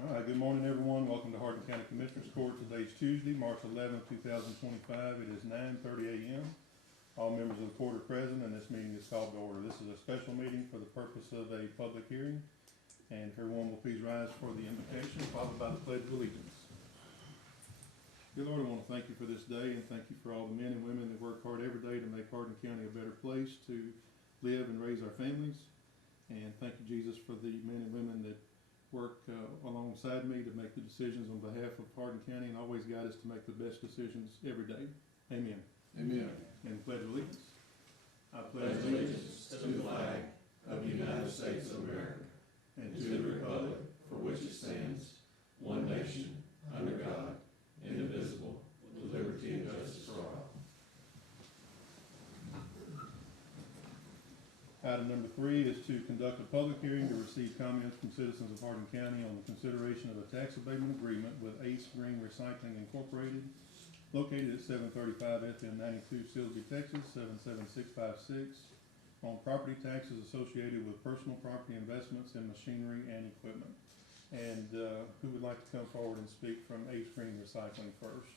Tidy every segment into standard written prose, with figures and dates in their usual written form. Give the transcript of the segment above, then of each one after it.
All right, good morning, everyone. Welcome to Hardin County Commissioners Court. Today's Tuesday, March 11th, 2025. It is 9:30 a.m. All members of the court are present, and this meeting is called to order. This is a special meeting for the purpose of a public hearing. And if everyone will please rise for the invocation, followed by the Pledge of Allegiance. Dear Lord, I want to thank you for this day, and thank you for all the men and women that work hard every day to make Hardin County a better place to live and raise our families. And thank you, Jesus, for the men and women that work alongside me to make the decisions on behalf of Hardin County and always guide us to make the best decisions every day. Amen. Amen. And pledge allegiance. I Pledge allegiance to the flag of the United States of America and to the republic for which it stands, one nation, under God, indivisible, with liberty and justice for all. Item number 3 is to conduct a public hearing to receive comments from citizens of Hardin County on the consideration of a tax abatement agreement with Ace Green Recycling Incorporated, located at 735 FM 92, Silsbee, Texas, 77656, on property taxes associated with personal property investments in machinery and equipment. And who would like to come forward and speak from Ace Green Recycling first?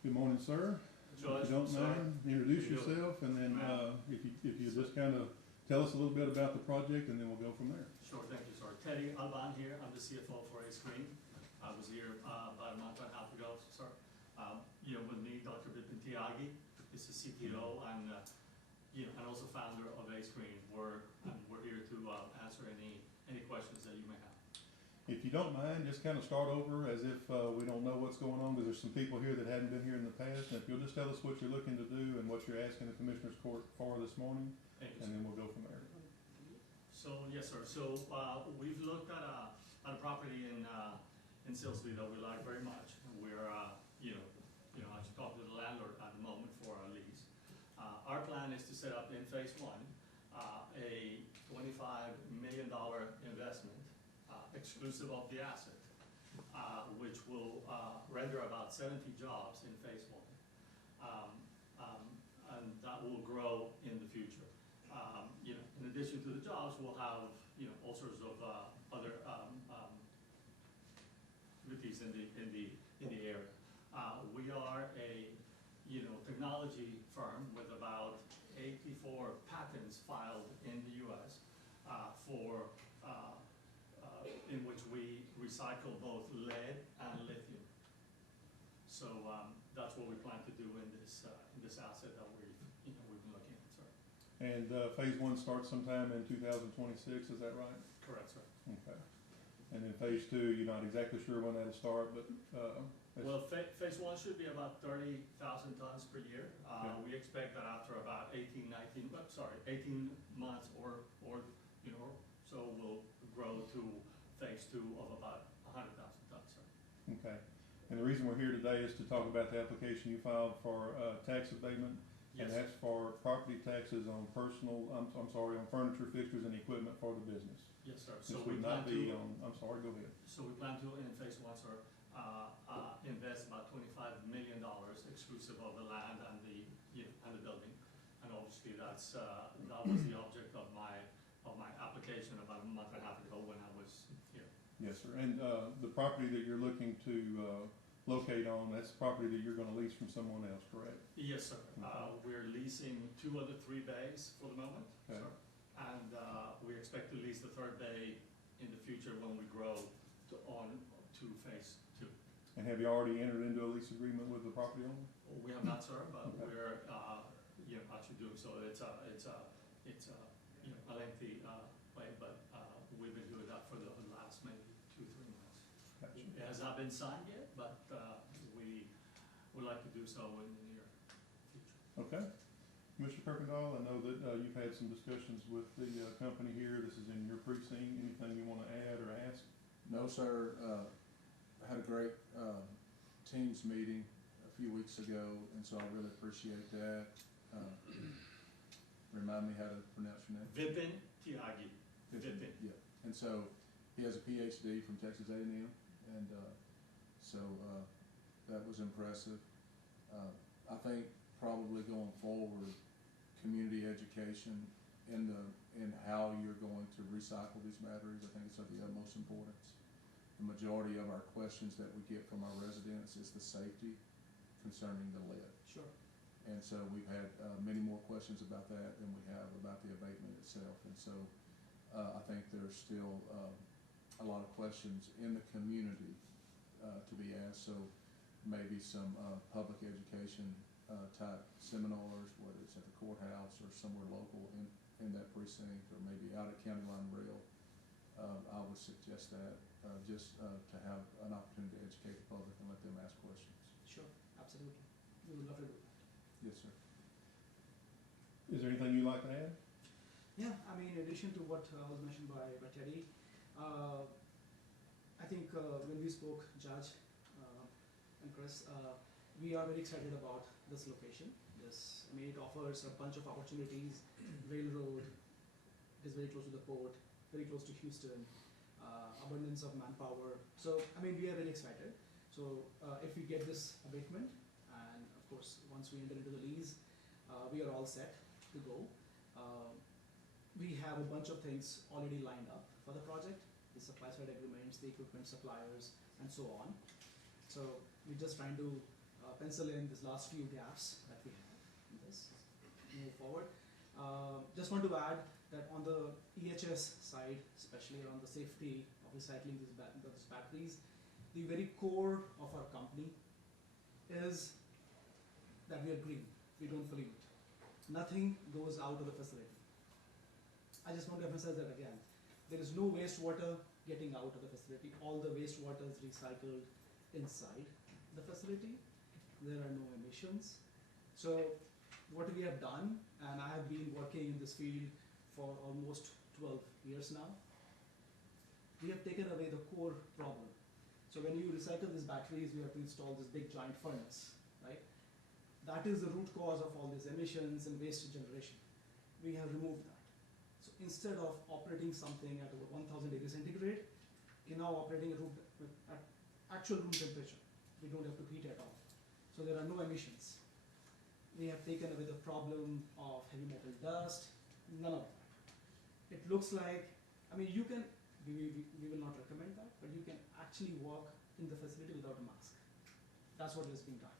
Good morning, sir. If you don't mind, introduce yourself, and then if you just kind of tell us a little bit about the project, and then we'll go from there. Sure, thank you, sir. Teddy Alban here. I'm the CFO for Ace Green. I was here about a month and a half ago, sir. With me, Dr. Vipin Tiagi is the CTO and and also founder of Ace Green. We're here to answer any questions that you may have. If you don't mind, just kind of start over as if we don't know what's going on, because there's some people here that hadn't been here in the past. And if you'll just tell us what you're looking to do and what you're asking the Commissioners Court for this morning, and then we'll go from there. So, yes, sir. So we've looked at a property in Silsbee that we like very much. We're actually talking to the landlord at the moment for a lease. Our plan is to set up in phase 1 a $25 million investment exclusive of the asset, which will render about 70 jobs in phase 1, and that will grow in the future. In addition to the jobs, we'll have all sorts of other activities in the area. We are a technology firm with about 84 patents filed in the U.S. In which we recycle both lead and lithium. So that's what we plan to do in this asset that we've been looking at, sir. And phase 1 starts sometime in 2026, is that right? Correct, sir. Okay. And then phase 2, you're not exactly sure when that'll start, but well, phase 1 should be about 30,000 tons per year. Okay. We expect that after about 18 months or so, we'll grow to phase 2 of about 100,000 tons, sir. Okay. And the reason we're here today is to talk about the application you filed for tax abatement. Yes. And that's for property taxes on on furniture, fixtures, and equipment for the business. Yes, sir. This So we would plan not be to. I'm sorry, go ahead. So we plan to, in phase 1, sir, invest about $25 million exclusive of the land and the building. And obviously that was the object of my application about a month and a half ago when I was here. Yes, sir. And the property that you're looking to locate on, that's property that you're going to lease from someone else, correct? Yes, sir. Okay. We're leasing 2 of the 3 bays for the moment, Okay. sir. And we expect to lease the 3rd bay in the future when we grow to phase 2. And have you already entered into a lease agreement with the property owner? We have not, sir, but Okay. we're actually doing so. It's a lengthy way, but we've been doing that for the last maybe 2-3 months. Gotcha. It has not been signed yet, but we would like to do so in the near future. Okay. Mr. Kirkendall, I know that you've had some discussions with the company here. This is in your precinct. Anything you want to add or ask? No, sir. I had a great Teams meeting a few weeks ago, and so I really appreciate that. Remind me how to pronounce your name? Vipin Tiagi. Vipin. Yeah. And so he has a PhD from Texas A&M, and so that was impressive. I think probably going forward, community education in the in how you're going to recycle these batteries. I think it's of the utmost importance. The majority of our questions that we get from our residents is the safety concerning the lead. Sure. And so we've had many more questions about that than we have about the abatement itself. And so I think there's still a lot of questions in the community to be asked. So maybe some public education type seminars, whether it's at the courthouse or somewhere local in that precinct, or maybe out at County Line Rail. I would suggest that just to have an opportunity to educate the public and let them ask questions. Sure, absolutely. We would love to do that. Yes, sir. Is there anything you'd like to add? Yeah, I mean, in addition to what was mentioned by Teddy, I think when we spoke, Judge and Chris, we are very excited about this location. This, I mean, it offers a bunch of opportunities. Railroad is very close to the port, very close to Houston, abundance of manpower. So, I mean, we are very excited. So, if we get this abatement, and of course, once we enter into the lease, we are all set to go. We have a bunch of things already lined up for the project, the supply side agreements, the equipment suppliers, and so on. So we're just trying to pencil in these last few gaps that we have in this, move forward. Just want to add that on the EHS side, especially around the safety of recycling these batteries, the very core of our company is that we are green, we don't pollute. Nothing goes out of the facility. I just want to emphasize that again. There is no wastewater getting out of the facility. All the wastewater is recycled inside the facility. There are no emissions. So what we have done, and I have been working in this field for almost 12 years now, we have taken away the core problem. So when you recycle these batteries, you have to install this big giant furnace, right? That is the root cause of all these emissions and waste generation. We have removed that. So instead of operating something at over 1000 degrees centigrade, you're now operating at actual room temperature. We don't have to heat at all. So there are no emissions. We have taken away the problem of heavy metal dust, none of that. It looks like, I mean, you can, we will not recommend that, but you can actually walk in the facility without a mask. That's what is being done.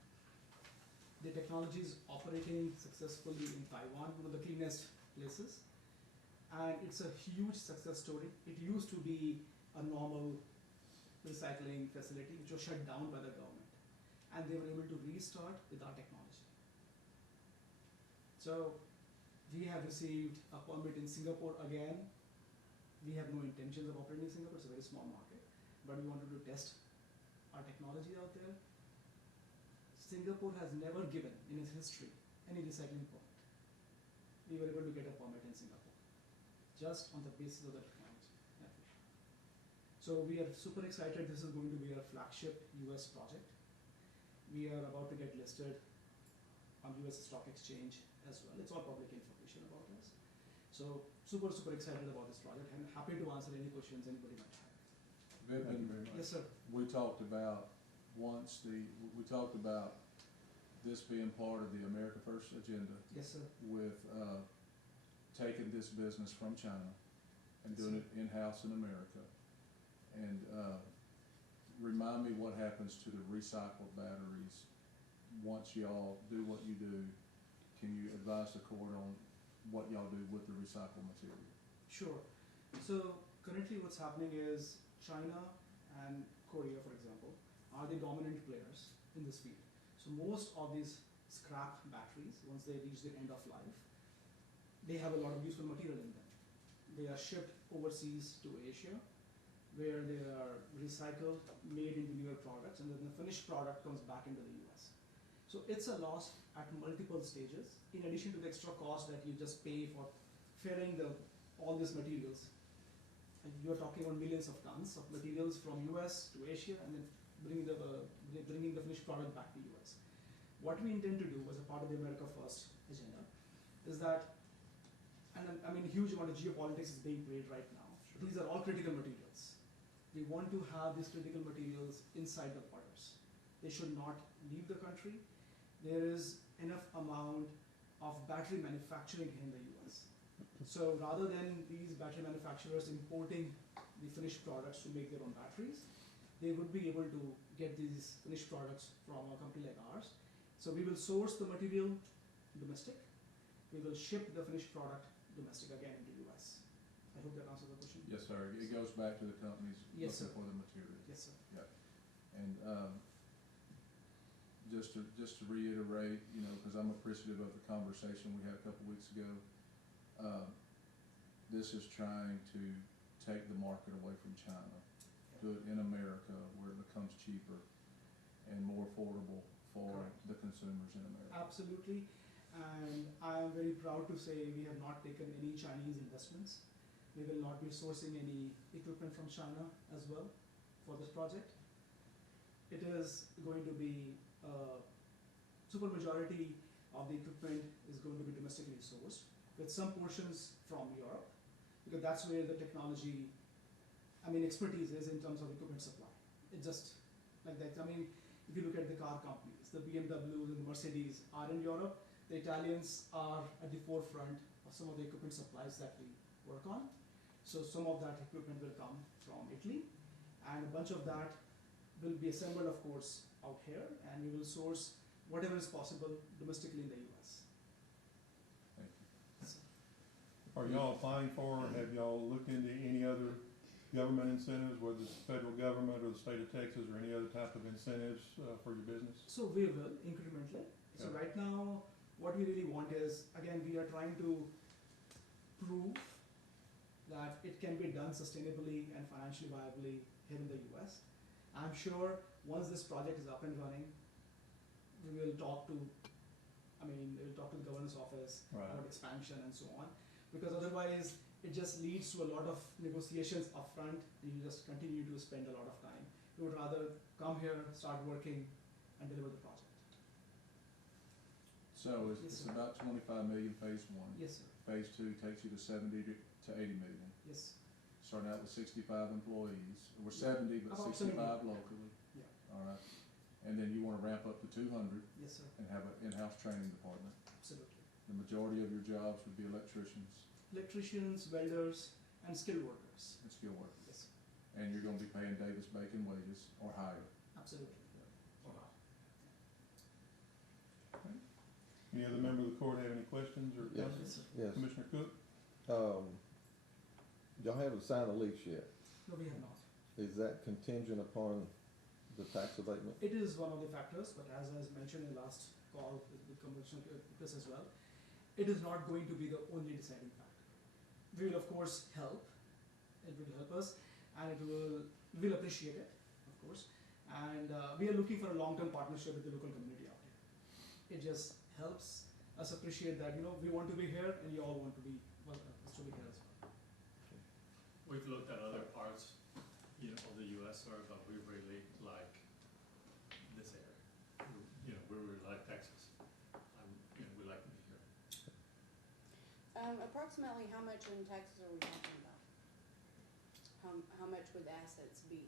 The technology is operating successfully in Taiwan, one of the cleanest places. And it's a huge success story. It used to be a normal recycling facility which was shut down by the government. And they were able to restart with our technology. So we have received a permit in Singapore again. We have no intentions of operating in Singapore, it's a very small market. But we wanted to test our technology out there. Singapore has never given in its history any recycling permit. We were able to get a permit in Singapore, just on the basis of the technology. Yeah. So we are super excited. This is going to be our flagship US project. We are about to get listed on US Stock Exchange as well. It's all public information about us. So super excited about this project, and happy to answer any questions anybody might have. Thank you very much. Yes, sir. We talked about this being part of the America First agenda Yes, sir. with taking this business from China and doing it in-house in America. And remind me what happens to the recycled batteries once y'all do what you do. Can you advise the court on what y'all do with the recycled material? Sure. So currently what's happening is China and Korea, for example, are the dominant players in this field. So most of these scrap batteries, once they reach their end of life, they have a lot of useful material in them. They are shipped overseas to Asia, where they are recycled, made into newer products, and then the finished product comes back into the US. So it's a loss at multiple stages, in addition to the extra cost that you just pay for ferrying all these materials. And you are talking about millions of tons of materials from US to Asia, and then bringing the finished product back to US. What we intend to do as a part of the America First agenda is that, and I mean, a huge amount of geopolitics is being played right now. Sure. These are all critical materials. We want to have these critical materials inside the borders. They should not leave the country. There is enough amount of battery manufacturing in the US. So rather than these battery manufacturers importing the finished products to make their own batteries, they would be able to get these finished products from a company like ours. So we will source the material domestic, we will ship the finished product domestic again into US. I hope that answers the question. Yes, sir. It goes back to the companies Yes, looking sir. for the material. Yes, sir. And just to reiterate, you know, because I'm appreciative of the conversation we had a couple weeks ago, this is trying to take the market away from China, do it in America where it becomes cheaper and more affordable for Correct. the consumers in America. Absolutely, and I am very proud to say we have not taken any Chinese investments. We will not be sourcing any equipment from China as well for this project. It is going to be, super majority of the equipment is going to be domestically sourced, with some portions from Europe, because that's where the technology, expertise is in terms of equipment supply. It's just like that. If you look at the car companies, the BMWs and the Mercedes are in Europe. The Italians are at the forefront of some of the equipment supplies that we work on. So some of that equipment will come from Italy, and a bunch of that will be assembled, of course, out here, and we will source whatever is possible domestically in the US. Thank you. Are y'all applying for, or have y'all looked into any other government incentives, whether it's the federal government or the state of Texas, or any other type of incentives for your business? So we will incrementally. So Yeah. right now, what we really want is, again, we are trying to prove that it can be done sustainably and financially viably here in the US. I'm sure once this project is up and running, we will talk to, we'll talk to the governor's office Right. about expansion and so on. Because otherwise, it just leads to a lot of negotiations upfront, and you just continue to spend a lot of time. We would rather come here, start working, and deliver the project. So Yes, it's sir. about 25 million phase one. Yes, sir. Phase two takes you to 70 to 80 million. Yes. Starting out with 65 employees. We're 70, but About 65 70. locally. Yeah. All right. And then you want to ramp up to 200 Yes, sir. and have an in-house training department. Absolutely. The majority of your jobs would be electricians Electricians, welders, and skilled workers. and skilled workers. Yes, And you're going to be paying Davis-Bacon wages or higher. absolutely. Any other member of the court have any questions or Yes. comments? Yes, sir. Yes. Commissioner Cook? Y'all haven't signed a lease yet. No, we have not. Is that contingent upon the tax abatement? It is one of the factors, but as I mentioned in the last call with Commissioner Chris as well, it is not going to be the only deciding factor. We will of course help, it will help us, and we'll appreciate it, of course. And we are looking for a long-term partnership with the local community out here. It just helps us appreciate that, we want to be here and you all want to be, us to be here as well. We've looked at other parts, of the US, sir, but we really like this area. We really like Texas. We like to be here. Approximately how much in Texas are we talking about? How much would the assets be?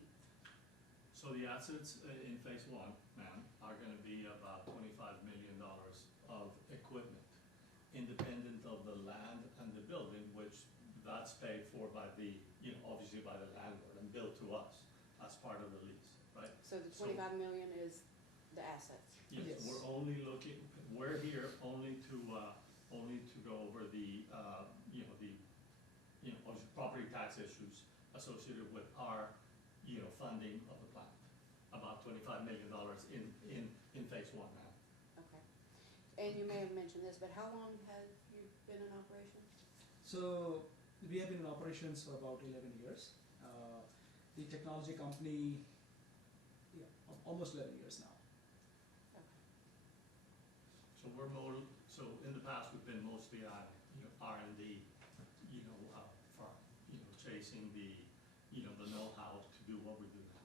So the assets in phase one, ma'am, are gonna be about $25 million of equipment, independent of the land and the building, which that's paid for by the, obviously by the landlord and billed to us as part of the lease, right? So the So- 25 million is the assets? Yes, Yes. we're only looking, we're here only to go over the, obviously property tax issues associated with our, funding of the plant. About $25 million in phase one now. Okay. And you may have mentioned this, but how long have you been in operation? So we have been in operations for about 11 years. The technology company, almost 11 years now. Okay. So so in the past, we've been mostly on, R&D, for, chasing the, the know-how to do what we do now.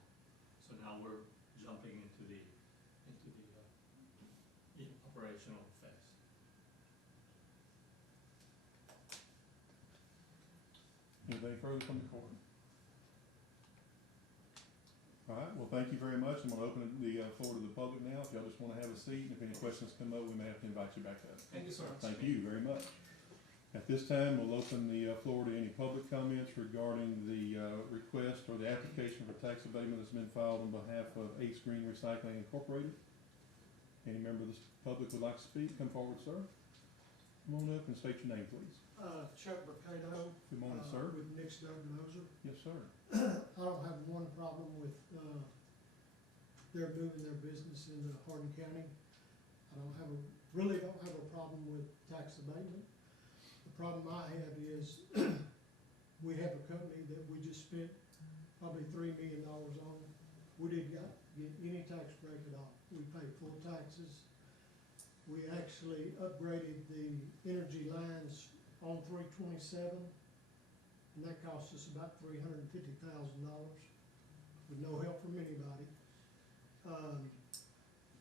So now we're jumping into the operational phase. Anything further from the court? All right, well, thank you very much. I'm gonna open the floor to the public now. If y'all just wanna have a seat, and if any questions come up, we may have to invite you back up. Thank you so much. Thank you very much. At this time, we'll open the floor to any public comments regarding the request or the application for tax abatement that's been filed on behalf of Ace Green Recycling Incorporated. Any member of the public would like to speak, come forward, sir. Come on up and state your name, please. Chuck Mercado. Good morning, sir. With Nick's Diagnoser. Yes, sir. I don't have one problem with, their moving their business into Hardin County. Really don't have a problem with tax abatement. The problem I have is, we have a company that we just spent probably $3 million on. We didn't get any tax break at all. We pay full taxes. We actually upgraded the energy lines on 327, and that cost us about $350,000 with no help from anybody.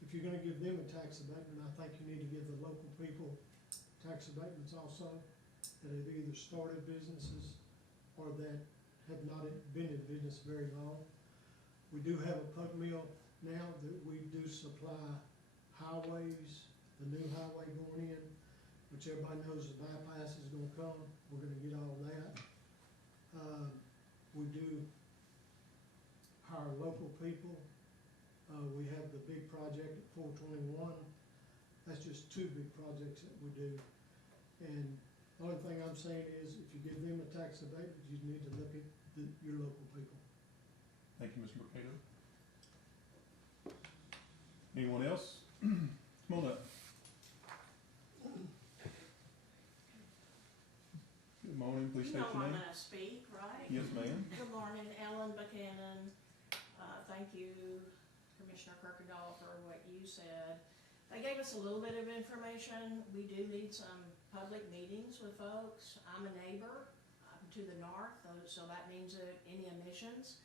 If you're gonna give them a tax abatement, I think you need to give the local people tax abatements also, that have either started businesses or that have not been in business very long. We do have a pug mill now that we do supply highways, the new highway going in, which everybody knows the bypass is gonna come. We're gonna get all that. We do hire local people. We have the big project at 421. That's just two big projects that we do. And the only thing I'm saying is, if you give them a tax abatement, you need to look at your local people. Thank you, Mr. Mercado. Anyone else? Come on up. Good morning, please You state know your I'm name. gonna speak, right? Yes, ma'am. Good morning, Ellen Buchanan. Thank you, Commissioner Kirkendall, for what you said. They gave us a little bit of information. We do need some public meetings with folks. I'm a neighbor to the north, so that means that any emissions,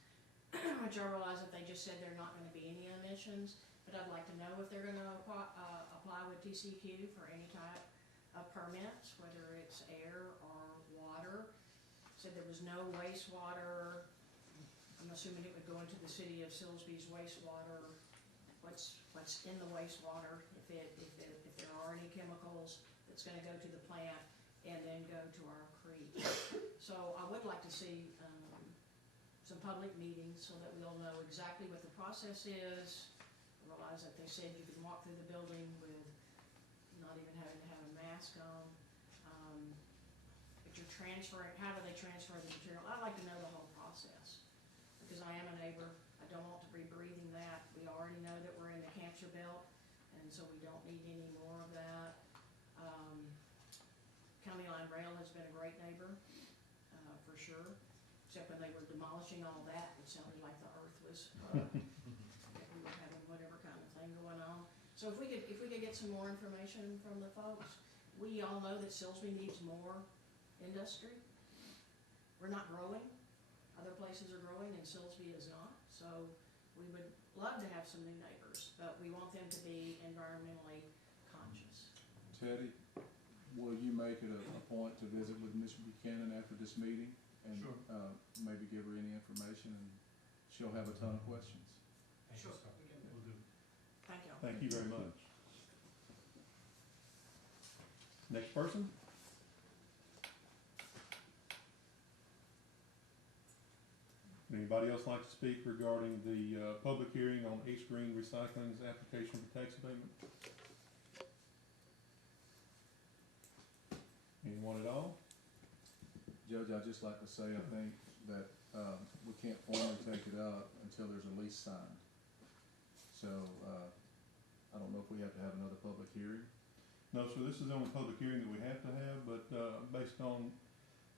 which I realize that they just said there are not gonna be any emissions, but I'd like to know if they're gonna apply with TCQ for any type of permits, whether it's air or water. Said there was no wastewater. I'm assuming it would go into the city of Silsbee's wastewater. What's in the wastewater, if there are any chemicals that's gonna go to the plant and then go to our creek. So I would like to see some public meetings so that we'll know exactly what the process is. I realize that they said you can walk through the building with not even having to have a mask on. If you're transferring, how do they transfer the material? I'd like to know the whole process, because I am a neighbor. I don't want to be breathing that. We already know that we're in the cancer belt, and so we don't need any more of that. County Line Rail has been a great neighbor, for sure, except when they were demolishing all that, it sounded like the earth was, we were having whatever kind of thing going on. So if we could get some more information from the folks. We all know that Silsbee needs more industry. We're not growing. Other places are growing and Silsbee is not. So we would love to have some new neighbors, but we want them to be environmentally conscious. Teddy, will you make it a point to visit with Ms. Buchanan after this meeting? And Sure. Maybe give her any information, and she'll have a ton of questions. Sure. Will do. Thank you. Thank you very much. Next person? Anybody else like to speak regarding the public hearing on Ace Green Recycling's application for tax abatement? Anyone at all? Judge, I'd just like to say, I think that we can't formally take it up until there's a lease signed. So I don't know if we have to have another public hearing. No, sir, this is the only public hearing that we have to have, but based on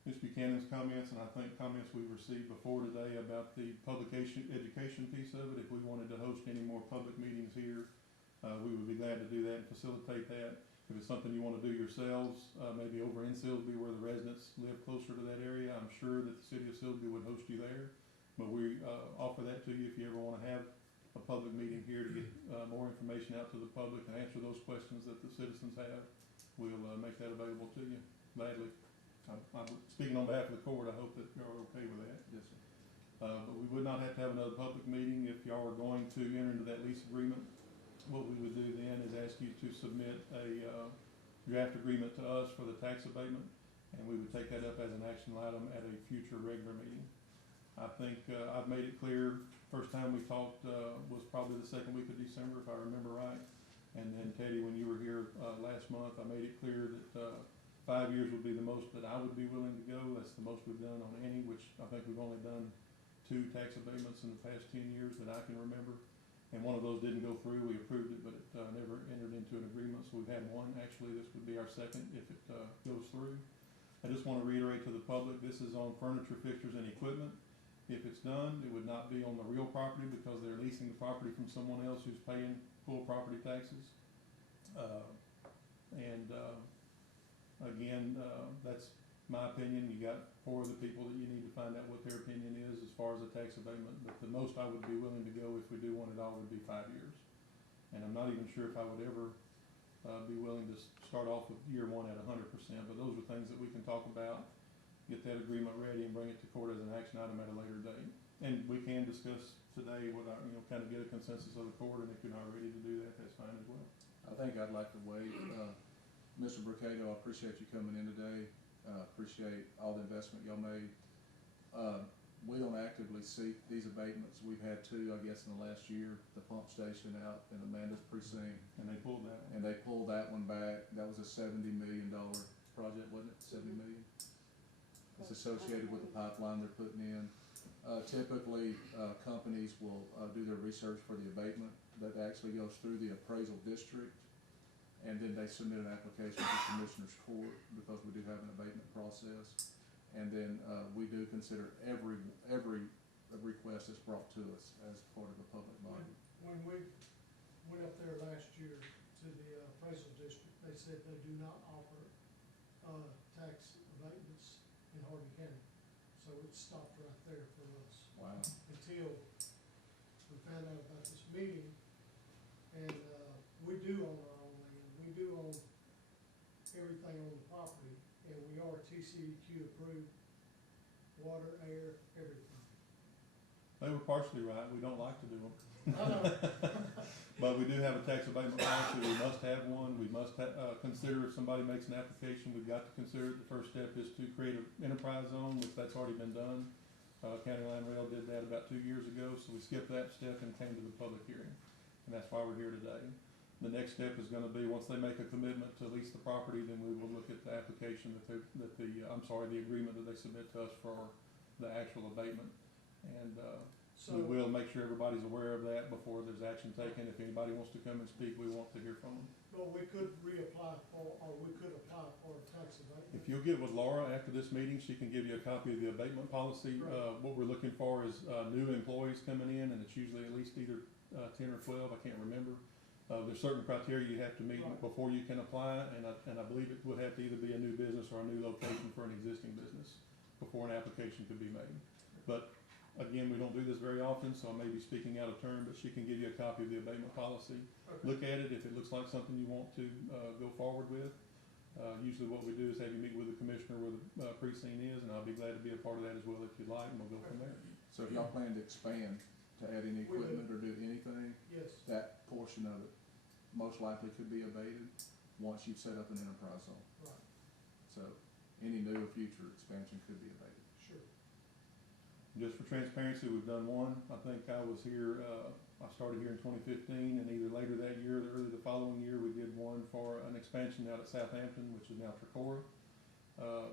Ms. Buchanan's comments, and I think comments we've received before today about the education piece of it, if we wanted to host any more public meetings here, we would be glad to do that and facilitate that. If it's something you want to do yourselves, maybe over in Silsbee where the residents live closer to that area, I'm sure that the city of Silsbee would host you there. But we offer that to you if you ever want to have a public meeting here to get more information out to the public and answer those questions that the citizens have. We'll make that available to you gladly. I'm speaking on behalf of the court. I hope that you're okay with that. Yes, sir. But we would not have to have another public meeting if y'all were going to enter into that lease agreement. What we would do then is ask you to submit a draft agreement to us for the tax abatement. and we would take that up as an action item at a future regular meeting. I think, I've made it clear, first time we talked, was probably the second week of December, if I remember right. And then Teddy, when you were here, last month, I made it clear that, 5 years would be the most that I would be willing to go. That's the most we've done on any, which I think we've only done 2 tax abatements in the past 10 years that I can remember. And one of those didn't go through, we approved it, but it, never entered into an agreement, so we've had one. Actually, this would be our second if it, goes through. I just wanna reiterate to the public, this is on furniture, fixtures, and equipment. If it's done, it would not be on the real property because they're leasing the property from someone else who's paying full property taxes. Again, that's my opinion. You got 4 other people that you need to find out what their opinion is as far as a tax abatement, but the most I would be willing to go if we do one at all would be 5 years. And I'm not even sure if I would ever, be willing to start off with year 1 at 100%, but those are things that we can talk about, get that agreement ready and bring it to court as an action item at a later date. And we can discuss today what our, kind of get a consensus of the court, and if you're not ready to do that, that's fine as well. I think I'd like to wait. Mr. Bricado, I appreciate you coming in today. Appreciate all the investment y'all made. We don't actively seek these abatements. We've had 2, I guess, in the last year, the pump station out in Amanda's precinct. And they pulled that. And they pulled that one back. That was a $70 million project, wasn't it? 70 million? It's associated with the pipeline they're putting in. Typically, companies will do their research for the abatement. That actually goes through the appraisal district, and then they submit an application to Commissioner's Court because we do have an abatement process. And then we do consider every request that's brought to us as part of a public body. When we went up there last year to the appraisal district, they said they do not offer tax abatements in Hardin County. So it stopped right there for us. Wow. Until we found out about this meeting, and we do own our own land. We do own everything on the property, and we are TCEQ approved, water, air, everything. They were partially right. We don't like to do them. I know. But we do have a tax abatement policy. We must have one. We must consider if somebody makes an application, we've got to consider it. The first step is to create an enterprise zone, which that's already been done. County Line Rail did that about 2 years ago, so we skipped that step and came to the public hearing. And that's why we're here today. The next step is gonna be, once they make a commitment to lease the property, then we will look at the application the agreement that they submit to us for the actual abatement. And, we will make sure everybody's aware of that before there's action taken. If anybody wants to come and speak, we want to hear from them. But we could reapply for, or we could apply for a tax abatement. If you'll get with Laura after this meeting, she can give you a copy of the abatement policy. Right. What we're looking for is, new employees coming in, and it's usually at least either, 10 or 12, I can't remember. There's certain criteria you have to meet Right. before you can apply, and I believe it would have to either be a new business or a new location for an existing business before an application could be made. But again, we don't do this very often, so I may be speaking out of turn, but she can give you a copy of the abatement policy. Okay. Look at it. If it looks like something you want to, go forward with, usually what we do is have you meet with the commissioner where the precinct is, and I'll be glad to be a part of that as well if you'd like, and we'll go from there. So if y'all plan to expand, to add any equipment or do anything, Yes, that portion of it most likely could be abated once you've set up an enterprise zone. right, So any new or future expansion could be abated. sure. Just for transparency, we've done one. I think I was here, I started here in 2015, and either later that year or early the following year, we did one for an expansion out at Southampton, which is now Tricora.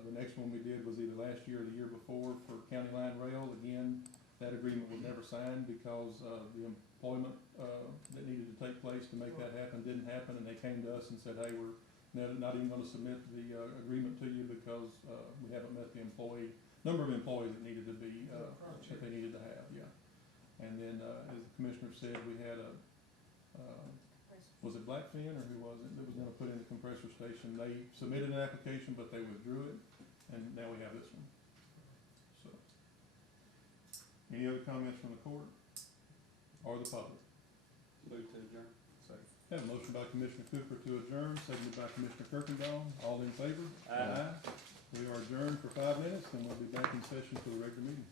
The next one we did was either last year or the year before for County Line Rail. Again, that agreement was never signed because the employment that needed to take place to make that happen didn't happen, and they came to us and said, hey, we're not even gonna submit the agreement to you because we haven't met the number of employees that needed to be, that they needed to have, yeah. And then, as the commissioner said, we had was it Blackfin or who was it that was gonna put in the compressor station? They submitted an application, but they withdrew it, and now we have this one. So, any other comments from the court or the public? Move to adjourn. Second. Have a motion by Commissioner Cooper to adjourn, seconded by Commissioner Kirkendall. All in favor? Aye. We are adjourned for 5 minutes, and we'll be back in session for the regular meeting.